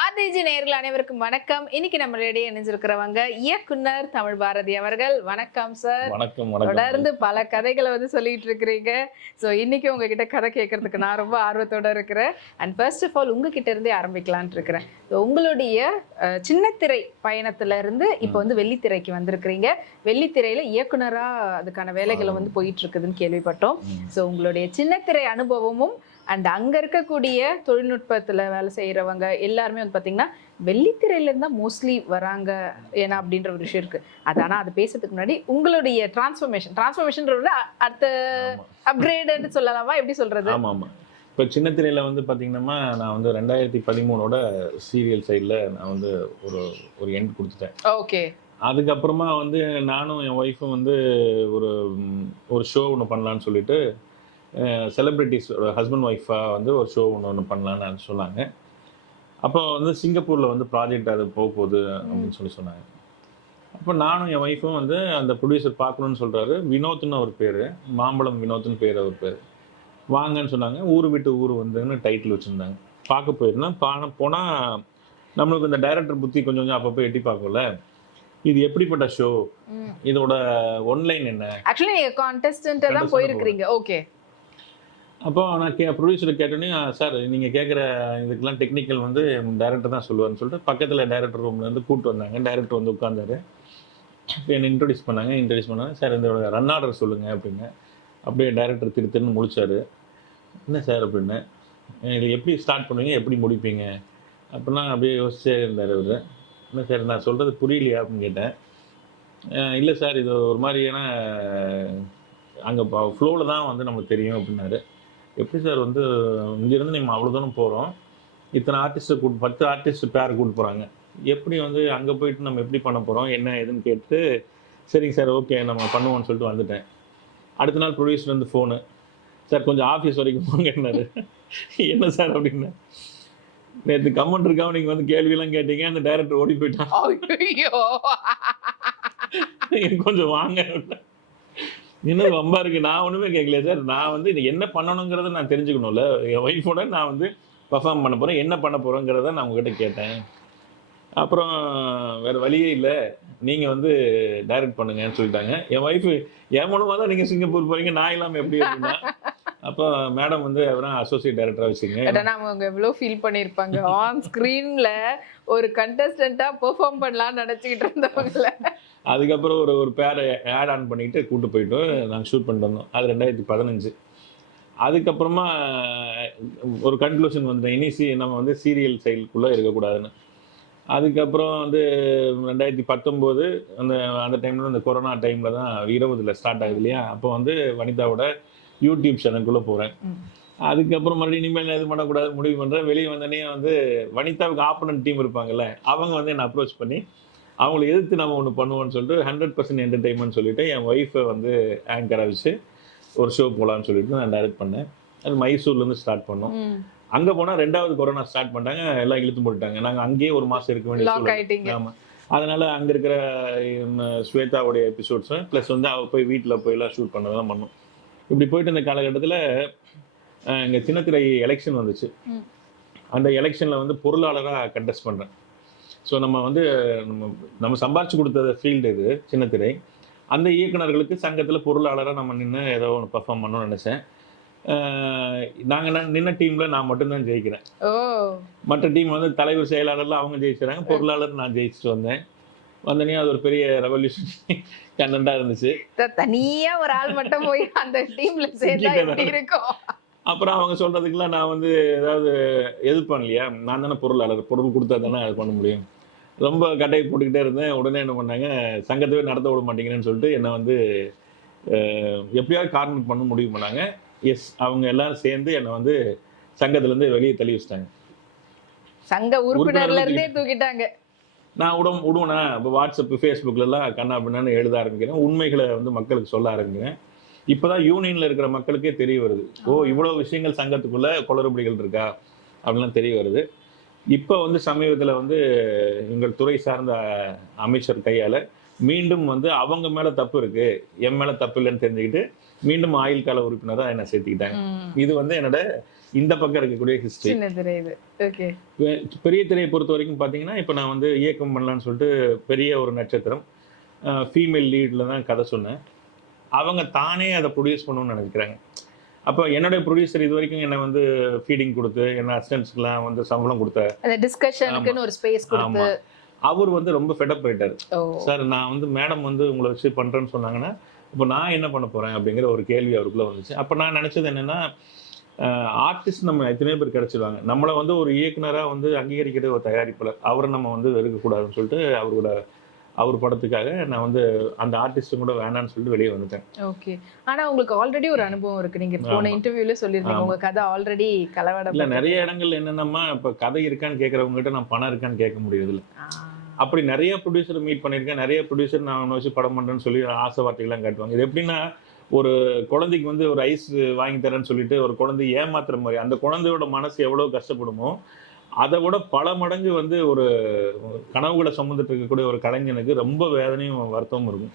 RTG நேயர்கள் அனைவருக்கும் வணக்கம். இன்னைக்கு நம்மளிடையே இணைஞ்சிருக்கிறவங்க இயக்குனர் தமிழ் பாரதி அவர்கள். வணக்கம் சார். வணக்கம். தொடர்ந்து பல கதைகளை சொல்லிட்டு இருக்கிறீங்க. ஸோ இன்னைக்கு உங்ககிட்ட கதை கேட்கறதுக்கு நான் ரொம்ப ஆர்வத்தோட இருக்கிறேன். அண்ட் ஃபர்ஸ்ட் ஆஃப் ஆல் உங்ககிட்ட இருந்தே ஆரம்பிக்கலான் இருக்கிறேன். உங்களுடைய சின்னத்திரை பயணத்துல இருந்து இப்போ வெள்ளித்திரைக்கு வந்திருக்கிறீங்க. வெள்ளித்திரையில இயக்குனரா அதுக்கான வேலைகளை போயிட்டு இருக்குதுன்னு கேள்விப்பட்டோம். ஸோ உங்களுடைய சின்னத்திரை அனுபவமும் அண்ட் அங்க இருக்கக்கூடிய தொழில்நுட்பத்துல வேலை செய்யறவங்க எல்லாருமே பாத்தீங்கன்னா வெள்ளித்திரையில இருந்தா மோஸ்ட்லி வராங்க ஏன்னா அப்படின்ற ஒரு விஷயம் இருக்கு. ஆனா அது பேசுறதுக்கு முன்னாடி உங்களுடைய டிரான்ஸ்ஃபர்மேஷன் அடுத்த அப்கிரேடுன்னு சொல்லலாமா, எப்படி சொல்றது? ஆமா ஆமா. இப்போ சின்னத்திரையில பாத்தீங்கன்னா நான் 2013ஓட சீரியல் சைடில் நான் ஒரு எண்ட் கொடுத்துட்டேன். ஓகே. அதுக்கப்புறமா நானும் என் ஒய்ஃபும் ஒரு ஒரு ஷோ ஒன்று பண்ணலான்னு சொல்லிட்டு செலிப்ரிட்டிஸ் ஹஸ்பண்ட் ஒய்ஃபாக ஒரு ஷோ ஒன்று பண்ணலான்னு சொன்னாங்க. அப்போ சிங்கப்பூரில் ப்ராஜெக்ட் அது போக போகுது அப்படின்னு சொன்னாங்க. அப்போ நானும் என் ஒய்ஃபும் அந்த ப்ரொடியூசர் பார்க்கணுன்னு சொல்கிறாரு. வினோத்னு அவர் பேர், மாம்பழம் வினோத்னு பேர் அவர் பேர். வாங்கன்னு சொன்னாங்க. ஊர் விட்டு ஊர் டைட்டில் வச்சுருந்தாங்க. பார்க்க போயிருந்தேன். போனால் நம்மளுக்கு இந்த டைரக்டர் புத்தி கொஞ்சம் கொஞ்சம் அப்பப்போ எட்டி பார்க்கல. இது எப்படிப்பட்ட ஷோ, இதோட ஒன்லைன் என்ன? ஆக்சுவலி நீங்க கான்டெஸ்டன்ட்டா தான் போயிருக்கீங்க. ஓகே. அப்போ நான் ப்ரொடியூசரை கேட்டோன்னே, சார் நீங்கள் கேட்குற இதுக்கெல்லாம் டெக்னிக்கல் டைரக்டர் தான் சொல்லுவார்னு சொல்லிட்டு பக்கத்தில் டைரக்டர் ரூம்லேருந்து கூப்பிட்டு வந்தாங்க. டைரக்டர் உட்காந்தாரு. என்னை இன்ட்ரடியூஸ் பண்ணாங்க. சார் இதோட ரன் ஆர்டர் சொல்லுங்கள் அப்படின்னு. அப்படியே டைரக்டர் திருன்னு முடிச்சார். என்ன சார் அப்படின்னு, இது எப்படி ஸ்டார்ட் பண்ணுவீங்க, எப்படி முடிப்பீங்க அப்படின்னா அப்படியே யோசிச்சே இருந்தார் அவர். என்ன சார் நான் சொல்கிறது புரியலையா அப்படின்னு கேட்டேன். இல்லை சார் இது ஒரு மாதிரியான அங்கே ஃப்ளோவில் தான் நமக்கு தெரியும் அப்படின்னாரு. எப்படி சார் இங்கேருந்து நம்ம அவ்வளோ தூரம் போகிறோம், இத்தனை ஆர்டிஸ்ட்டை 10 ஆர்டிஸ்ட் பேர் கூப்பிட்டு போகிறாங்க, எப்படி அங்கே போயிட்டு நம்ம எப்படி பண்ண போகிறோம் என்ன ஏதுன்னு கேட்டு, சரிங்க சார் ஓகே நம்ம பண்ணுவோம்னு சொல்லிட்டு வந்துட்டேன். அடுத்த நாள் ப்ரொடியூசர் ஃபோனு, சார் கொஞ்சம் ஆஃபீஸ் வரைக்கும் போங்கன்னாரு. என்ன சார் அப்படின்னு, நேற்று கமெண்ட்ருக்காக நீங்கள் கேள்வியெல்லாம் கேட்டீங்க, அந்த டைரக்டர் ஓடி போயிட்டான், கொஞ்சம் வாங்க. இன்னும் ரொம்ப இருக்கு. நான் ஒன்றுமே கேட்கல சார். நான் இது என்ன பண்ணணுங்கிறத நான் தெரிஞ்சுக்கணும்ல. என் ஒய்ஃபோட நான் பர்ஃபார்ம் பண்ண போகிறேன், என்ன பண்ண போகிறோங்கிறத நான் உங்ககிட்ட கேட்டேன். அப்புறம் வேறு வழியே இல்லை, நீங்கள் டைரக்ட் பண்ணுங்கன்னு சொல்லிட்டாங்க. என் ஒய்ஃபு என் மூலமாக தான் நீங்கள் சிங்கப்பூர் போகிறீங்க, நான் இல்லாமல் எப்படி அப்படின்னா. அப்போ மேடம் அவராக அசோசியேட் டைரக்டராக வச்சுங்க. அவங்க எவ்வளோ ஃபீல் பண்ணியிருப்பாங்க. ஆன் ஸ்க்ரீனில் ஒரு கண்டஸ்டண்ட்டாக பெர்ஃபார்ம் பண்ணலான்னு நினச்சிக்கிட்டு இருந்தவங்கள. அதுக்கப்புறம் ஒரு பேரை ஆட் ஆன் பண்ணிவிட்டு கூப்பிட்டு போயிட்டு நாங்கள் ஷூட் பண்ணிட்டு வந்தோம். அது 2015. அதுக்கப்புறமா ஒரு கன்க்ளூஷன் இனி நம்ம சீரியல் சைடுக்குள்ளே இருக்கக்கூடாதுன்னு. அதுக்கப்புறம் 2019 அந்த டைமில் இந்த கொரோனா டைமில் தான் 20 ஸ்டார்ட் ஆகுது இல்லையா, அப்போ வனிதாவோட யூடியூப் சேனலுக்குள்ளே போகிறேன். அதுக்கப்புறம் மறுபடியும் இனிமேல் எதுவும் பண்ணக்கூடாது முடிவு பண்ணுறேன். வெளியே வந்தோடனே வனிதாவுக்கு ஆப்போனன்ட் டீம் இருப்பாங்கல்ல, அவங்க என்னை அப்ரோச் பண்ணி அவங்களை எதிர்த்து நம்ம ஒன்று பண்ணுவோன்னு சொல்லிட்டு 100% என்டர்டெயின்மெண்ட் சொல்லிவிட்டு என் ஒய்ஃபை ஆங்கராக வச்சு ஒரு ஷோ போகலான்னு சொல்லிட்டு நான் டைரக்ட் பண்ணேன். அது மைசூர்லேருந்து ஸ்டார்ட் பண்ணோம். அங்கே போனால் 2வது கொரோனா ஸ்டார்ட் பண்ணிட்டாங்க, எல்லாம் இழுத்து போட்டுட்டாங்க. நாங்கள் அங்கேயே ஒரு மாதம் இருக்க வேண்டிய சூழ்நிலை. ஆமாம். அதனால் அங்கே இருக்கிற ஸ்வேதாவுடைய எபிசோட்ஸும் ப்ளஸ் அவள் போய் வீட்டில் போயெல்லாம் ஷூட் பண்ணதான் பண்ணோம். இப்படி போயிட்டு இந்த காலகட்டத்தில் இங்கே சின்னத்திரை எலெக்ஷன் வந்துச்சு. அந்த எலெக்ஷனில் பொருளாளராக கண்டெஸ்ட் பண்ணுறேன். ஸோ நம்ம நம்ம சம்பாரிச்சு கொடுத்த ஃபீல்டு இது சின்னத்திரை. அந்த இயக்குநர்களுக்கு சங்கத்தில் பொருளாளராக நம்ம நின்று ஏதோ ஒன்று பர்ஃபார்ம் பண்ணணும்னு நினச்சேன். நாங்கள் நின்ன டீமில் நான் மட்டும்தான் ஜெயிக்கிறேன். மற்ற டீம் தலைவர் செயலாளர்லாம் அவங்க ஜெயிச்சுறாங்க, பொருளாளர் நான் ஜெயிச்சுட்டு வந்தனே. அது ஒரு பெரிய ரெவல்யூஷன் கண்டென்ட்டாக இருந்துச்சு. தனியாக ஒரு ஆள் மட்டும் போய் அந்த டீமில் சேர்ந்து இருக்கும். அப்புறம் அவங்க சொல்கிறதுக்கெல்லாம் நான் ஏதாவது எதிர்ப்பேன் இல்லையா, நான் தானே பொருளாளர், பொருள் கொடுத்தா தானே அது பண்ண முடியும். ரொம்ப கட்டையை போட்டுக்கிட்டே இருந்தேன். உடனே என்ன பண்ணாங்க, சங்கத்தவே நடத்த விட மாட்டேங்கிறேன்னு சொல்லிட்டு என்னை எப்படியாவது கார்னர் பண்ண முடிவு பண்ணாங்க. எஸ், அவங்க எல்லாரும் சேர்ந்து என்னை சங்கத்துலேருந்து வெளியே தள்ளி வச்சிட்டாங்க. சங்க உறுப்பினர்லேருந்தே தூக்கிட்டாங்க. நான் விடுவேனா இப்போ வாட்ஸ்அப் ஃபேஸ்புக்கிலலாம் கண்ணா பின்னான்னு எழுத ஆரம்பிக்கிறேன். உண்மைகளை மக்களுக்கு சொல்ல ஆரம்பிக்கிறேன். இப்போதான் யூனியனில் இருக்கிற மக்களுக்கே தெரிய வருது, ஓ இவ்வளோ விஷயங்கள் சங்கத்துக்குள்ளே குளறுபடிகள் இருக்கா அப்படின்லாம் தெரிய வருது. இப்போ சமீபத்தில் எங்கள் துறை சார்ந்த அமைச்சர் கையால் மீண்டும் அவங்க மேலே தப்பு இருக்குது, என் மேலே தப்பு இல்லைன்னு தெரிஞ்சுக்கிட்டு மீண்டும் ஆயுள் கால உறுப்பினராக என்னை சேர்த்துக்கிட்டாங்க. இது என்னோட இந்த பக்கம் இருக்கக்கூடிய ஹிஸ்ட்ரி. சின்ன திரை இது. ஓகே. பெரிய திரையை பொறுத்த வரைக்கும் பார்த்தீங்கன்னா, இப்போ நான் வந்து இயக்கம் பண்ணலான்னு சொல்லிட்டு பெரிய ஒரு நட்சத்திரம் ஃபீமேல் லீடில் தான் கதை சொன்னேன். அவங்க தானே அதை ப்ரொடியூஸ் பண்ணணும்னு நினைக்கிறாங்க. அப்போ என்னுடைய ப்ரொடியூசர் இது வரைக்கும் என்னை வந்து ஃபீடிங் கொடுத்து, என்ன அசிஸ்டன்ட்ஸ்க்குலாம் வந்து சம்பளம் கொடுத்த அந்த டிஸ்கஷனுக்குன்னு ஒரு ஸ்பேஸ் கொடுத்து. ஆமாம், அவர் வந்து ரொம்ப ஃபெடப் ஆயிட்டாரு. ஓ. சார் நான் வந்து மேடம் வந்து உங்களை வச்சு பண்ணுறேன்னு சொன்னாங்கன்னா, இப்போ நான் என்ன பண்ண போகிறேன் அப்படிங்கிற ஒரு கேள்வி அவருக்குள்ளே வந்துச்சு. அப்போ நான் நினச்சது என்னென்னா, ஆர்டிஸ்ட் நம்ம எத்தனையோ பேர் கிடச்சிருவாங்க. நம்மளை வந்து ஒரு இயக்குனராக வந்து அங்கீகரிக்கிறது ஒரு தயாரிப்பாளர். அவரை நம்ம வந்து வெறுக்கக்கூடாதுன்னு சொல்லிட்டு அவர் படத்துக்காக நான் வந்து அந்த ஆர்டிஸ்ட்டும் கூட வேணான்னு சொல்லிட்டு வெளியே வந்துட்டேன். ஓகே. ஆனா உங்களுக்கு ஆல்ரெடி ஒரு அனுபவம் இருக்கு. நீங்க போன இன்டர்வியூல சொல்லியிருந்தீங்க உங்க கதை ஆல்ரெடி கலவடம். இல்லை, நிறைய இடங்கள்ல என்னென்னமா இப்போ கதை இருக்கான்னு கேட்குறவங்க கிட்ட நான் பணம் இருக்கான்னு கேட்க முடியுதில்ல. அப்படி நிறைய ப்ரொடியூசர் மீட் பண்ணியிருக்கேன். நிறைய ப்ரொடியூசர் நான் அவனை வச்சு படம் பண்ணுறேன்னு சொல்லி ஆசை வார்த்தைகள்லாம் காட்டுவாங்க. இது எப்படின்னா, ஒரு குழந்தைக்கு வந்து ஒரு ஐஸ் வாங்கி தரேன்னு சொல்லிட்டு ஒரு குழந்தை ஏமாத்துற மாதிரி, அந்த குழந்தையோட மனசு எவ்வளோ கஷ்டப்படுமோ அதை விட பல மடங்கு வந்து ஒரு கனவுகளை சுமந்துட்டு இருக்கக்கூடிய ஒரு கலைஞனுக்கு ரொம்ப வேதனையும் வருத்தமும் இருக்கும்.